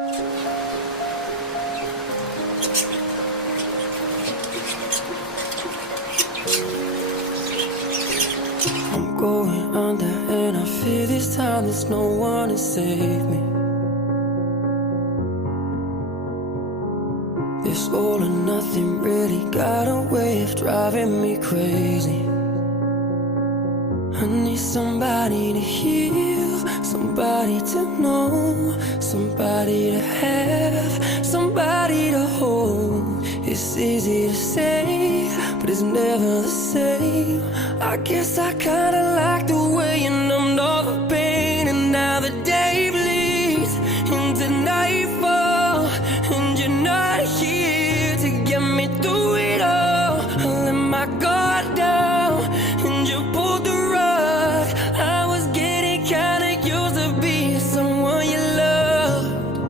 I'm going under and I fear this time there's no one to save me. This all or nothing really got a way of driving me crazy. I need somebody to heal, somebody to know, somebody to have, somebody to hold. It's easy to say, but it's never the same. I guess I kinda like the way you numbed all the pain. And now the day bleeds into nightfall, and you're not here to get me through it all. I let my guard down,